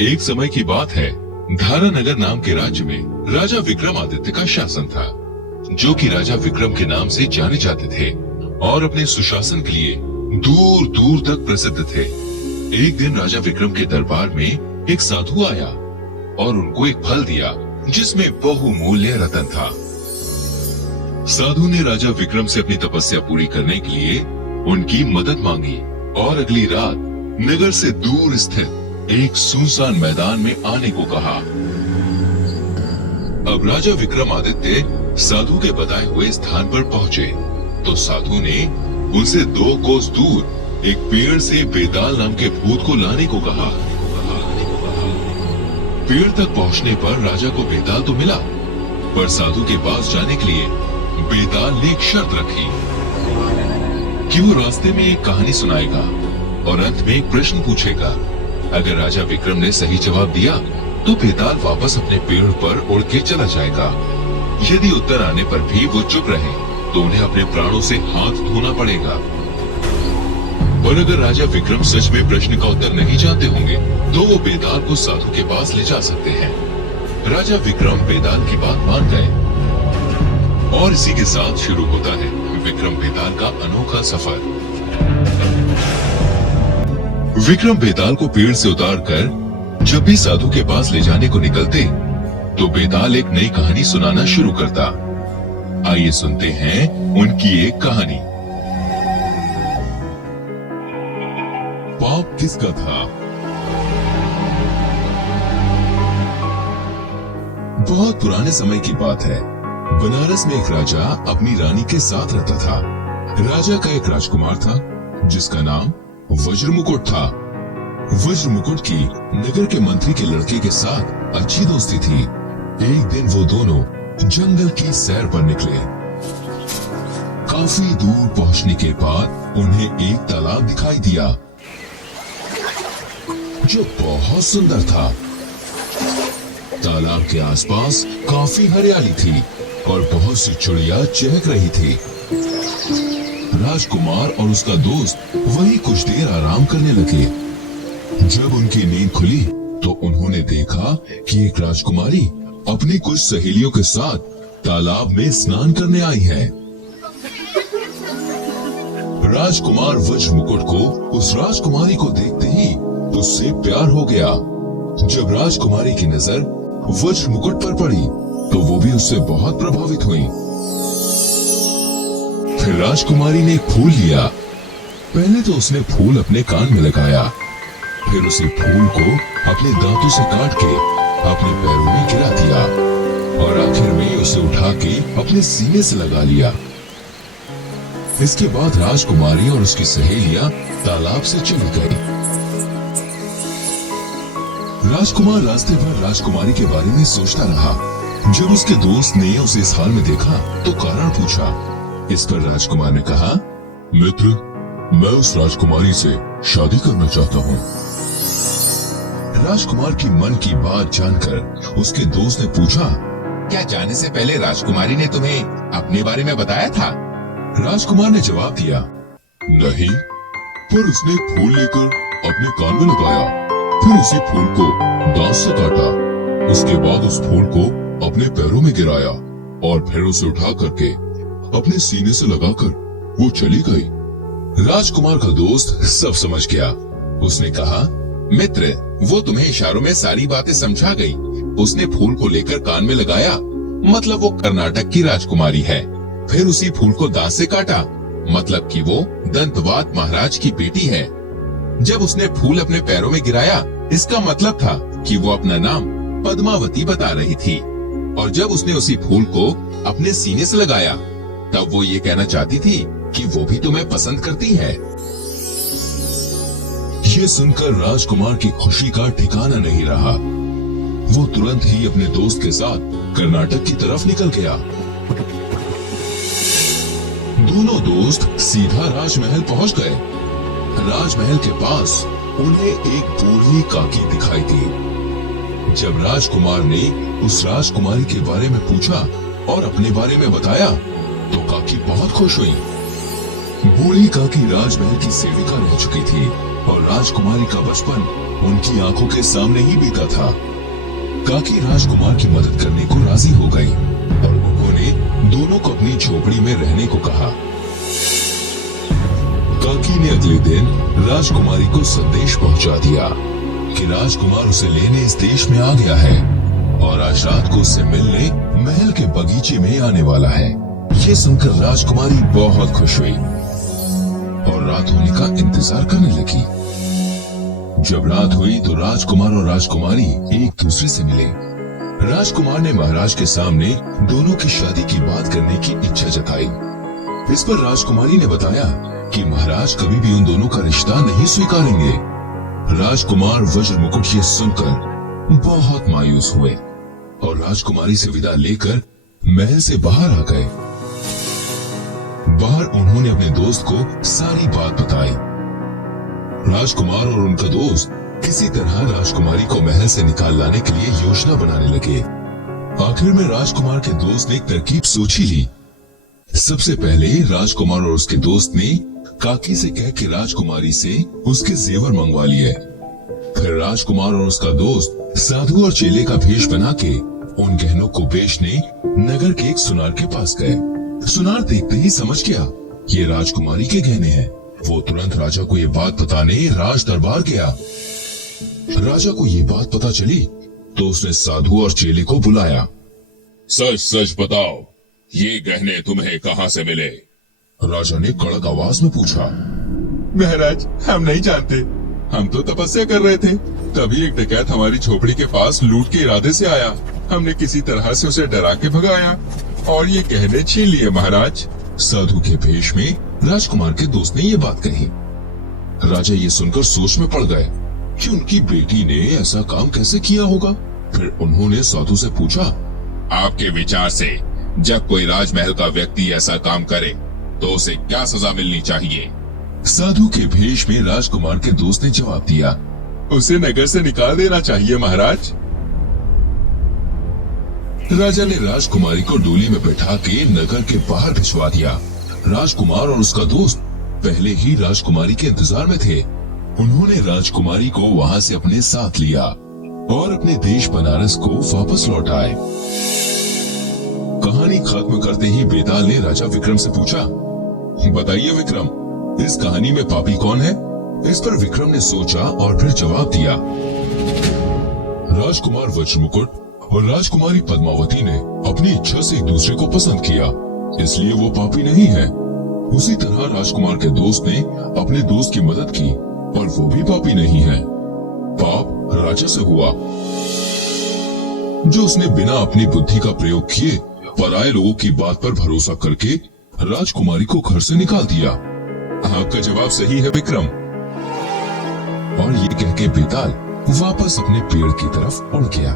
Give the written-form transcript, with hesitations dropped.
एक समय की बात है, धारानगर नाम के राज्य में राजा विक्रमादित्य का शासन था, जो कि राजा विक्रम के नाम से जाने जाते थे और अपने सुशासन के लिए दूर दूर तक प्रसिद्ध थे। एक दिन राजा विक्रम के दरबार में एक साधु आया और उनको एक फल दिया जिसमें बहुमूल्य रतन था। साधु ने राजा विक्रम से अपनी तपस्या पूरी करने के लिए उनकी मदद मांगी और अगली रात नगर से दूर स्थित एक सुनसान मैदान में आने को कहा। अब राजा विक्रमादित्य साधु के बताए हुए स्थान पर पहुंचे तो साधु ने उनसे 2 कोस दूर एक पेड़ से बेताल नाम के भूत को लाने को कहा। पेड़ तक पहुंचने पर राजा को बेताल तो मिला, पर साधु के पास जाने के लिए बेताल ने एक शर्त रखी कि वो रास्ते में एक कहानी सुनाएगा और अंत में एक प्रश्न पूछेगा। अगर राजा विक्रम ने सही जवाब दिया तो बेताल वापस अपने पेड़ पर उड़ के चला जाएगा। यदि उत्तर आने पर भी वो चुप रहे तो उन्हें अपने प्राणों से हाथ धोना पड़ेगा। और अगर राजा विक्रम सच में प्रश्न का उत्तर नहीं जानते होंगे तो वो बेताल को साधु के पास ले जा सकते हैं। राजा विक्रम बेताल की बात मान गए और इसी के साथ शुरू होता है विक्रम बेताल का अनोखा सफर। विक्रम बेताल को पेड़ से उतारकर जब भी साधु के पास ले जाने को निकलते तो बेताल एक नई कहानी सुनाना शुरू करता। आइए सुनते हैं उनकी एक कहानी। पाप किसका था? बहुत पुराने समय की बात है। बनारस में एक राजा अपनी रानी के साथ रहता था। राजा का एक राजकुमार था जिसका नाम वज्र मुकुट था। वज्र मुकुट की नगर के मंत्री के लड़के के साथ अच्छी दोस्ती थी। एक दिन वो दोनों जंगल की सैर पर निकले। काफी दूर पहुंचने के बाद उन्हें एक तालाब दिखाई दिया जो बहुत सुंदर था। तालाब के आसपास काफी हरियाली थी और बहुत सी चिड़िया चहक रही थी। राजकुमार और उसका दोस्त वहीं कुछ देर आराम करने लगे। जब उनकी नींद खुली तो उन्होंने देखा कि एक राजकुमारी अपनी कुछ सहेलियों के साथ तालाब में स्नान करने आई है। राजकुमार वज्र मुकुट को उस राजकुमारी को देखते ही उससे प्यार हो गया। जब राजकुमारी की नजर वज्र मुकुट पर पड़ी तो वो भी उससे बहुत प्रभावित हुई। फिर राजकुमारी ने एक फूल लिया। पहले तो उसने फूल अपने कान में लगाया, फिर उसी फूल को अपने दांतों से काट के अपने पैरों में गिरा दिया और आखिर में उसे उठा के अपने सीने से लगा लिया। इसके बाद राजकुमारी और उसकी सहेलियां तालाब से चली गई। राजकुमार रास्ते भर राजकुमारी के बारे में सोचता रहा। जब उसके दोस्त ने उसे इस हाल में देखा तो कारण पूछा। इस पर राजकुमार ने कहा, मित्र, मैं उस राजकुमारी से शादी करना चाहता हूँ। राजकुमार की मन की बात जानकर उसके दोस्त ने पूछा, क्या जाने से पहले राजकुमारी ने तुम्हें अपने बारे में बताया था? राजकुमार ने जवाब दिया, नहीं, पर उसने एक फूल लेकर अपने कान में लगाया, फिर उसी फूल को दांत से काटा। उसके बाद उस फूल को अपने पैरों में गिराया और फिर उसे उठा करके अपने सीने से लगाकर वो चली गई। राजकुमार का दोस्त सब समझ गया। उसने कहा, मित्र, वो तुम्हें इशारों में सारी बातें समझा गई। उसने फूल को लेकर कान में लगाया, मतलब वो कर्नाटक की राजकुमारी है। फिर उसी फूल को दांत से काटा, मतलब कि वो दंतवात महाराज की बेटी है। जब उसने फूल अपने पैरों में गिराया, इसका मतलब था कि वो अपना नाम पद्मावती बता रही थी। और जब उसने उसी फूल को अपने सीने से लगाया, तब वो ये कहना चाहती थी कि वो भी तुम्हें पसंद करती है। ये सुनकर राजकुमार की खुशी का ठिकाना नहीं रहा। वो तुरंत ही अपने दोस्त के साथ कर्नाटक की तरफ निकल गया। दोनों दोस्त सीधा राजमहल पहुंच गए। राजमहल के पास उन्हें एक बूढ़ी काकी दिखाई दी। जब राजकुमार ने उस राजकुमारी के बारे में पूछा और अपने बारे में बताया तो काकी बहुत खुश हुई। बूढ़ी काकी राजमहल की सेविका रह चुकी थी और राजकुमारी का बचपन उनकी आंखों के सामने ही बीता था। काकी राजकुमार की मदद करने को राजी हो गई और उन्होंने दोनों को अपनी झोपड़ी में रहने को कहा। काकी ने अगले दिन राजकुमारी को संदेश पहुंचा दिया कि राजकुमार उसे लेने इस देश में आ गया है और आज रात को उससे मिलने महल के बगीचे में आने वाला है। ये सुनकर राजकुमारी बहुत खुश हुई और रात होने का इंतजार करने लगी। जब रात हुई तो राजकुमार और राजकुमारी एक दूसरे से मिले। राजकुमार ने महाराज के सामने दोनों की शादी की बात करने की इच्छा जताई। इस पर राजकुमारी ने बताया कि महाराज कभी भी उन दोनों का रिश्ता नहीं स्वीकारेंगे। राजकुमार वज्र मुकुट ये सुनकर बहुत मायूस हुए और राजकुमारी से विदा लेकर महल से बाहर आ गए। बाहर उन्होंने अपने दोस्त को सारी बात बताई। राजकुमार और उनका दोस्त किसी तरह राजकुमारी को महल से निकाल लाने के लिए योजना बनाने लगे। आखिर में राजकुमार के दोस्त ने एक तरकीब सोची ली। सबसे पहले राजकुमार और उसके दोस्त ने काकी से कह के राजकुमारी से उसके जेवर मंगवा लिए। फिर राजकुमार और उसका दोस्त साधु और चेले का भेष बना के उन गहनों को बेचने नगर के एक सुनार के पास गए। सुनार देखते ही समझ गया ये राजकुमारी के गहने हैं। वो तुरंत राजा को ये बात बताने राज दरबार गया। राजा को ये बात पता चली तो उसने साधु और चेले को बुलाया। सच सच बताओ, ये गहने तुम्हें कहाँ से मिले? राजा ने कड़क आवाज में पूछा। महाराज, हम नहीं जानते, हम तो तपस्या कर रहे थे। तभी एक डकैत हमारी झोपड़ी के पास लूट के इरादे से आया। हमने किसी तरह से उसे डरा के भगाया और ये गहने छीन लिए महाराज। साधु के भेष में राजकुमार के दोस्त ने ये बात कही। राजा ये सुनकर सोच में पड़ गए कि उनकी बेटी ने ऐसा काम कैसे किया होगा। फिर उन्होंने साधु से पूछा, आपके विचार से जब कोई राजमहल का व्यक्ति ऐसा काम करे तो उसे क्या सजा मिलनी चाहिए? साधु के भेष में राजकुमार के दोस्त ने जवाब दिया, उसे नगर से निकाल देना चाहिए महाराज। राजा ने राजकुमारी को डोली में बैठा के नगर के बाहर भिजवा दिया। राजकुमार और उसका दोस्त पहले ही राजकुमारी के इंतजार में थे। उन्होंने राजकुमारी को वहां से अपने साथ लिया और अपने देश बनारस को वापस लौट आए। कहानी खत्म करते ही बेताल ने राजा विक्रम से पूछा, बताइए विक्रम, इस कहानी में पापी कौन है? इस पर विक्रम ने सोचा और फिर जवाब दिया, राजकुमार वज्रमुकुट और राजकुमारी पद्मावती ने अपनी इच्छा से एक दूसरे को पसंद किया, इसलिए वो पापी नहीं है। उसी तरह राजकुमार के दोस्त ने अपने दोस्त की मदद की और वो भी पापी नहीं है। पाप राजा से हुआ जो उसने बिना अपनी बुद्धि का प्रयोग किए पराये लोगों की बात पर भरोसा करके राजकुमारी को घर से निकाल दिया। आपका जवाब सही है विक्रम। और ये कह के बेताल वापस अपने पेड़ की तरफ उड़ गया।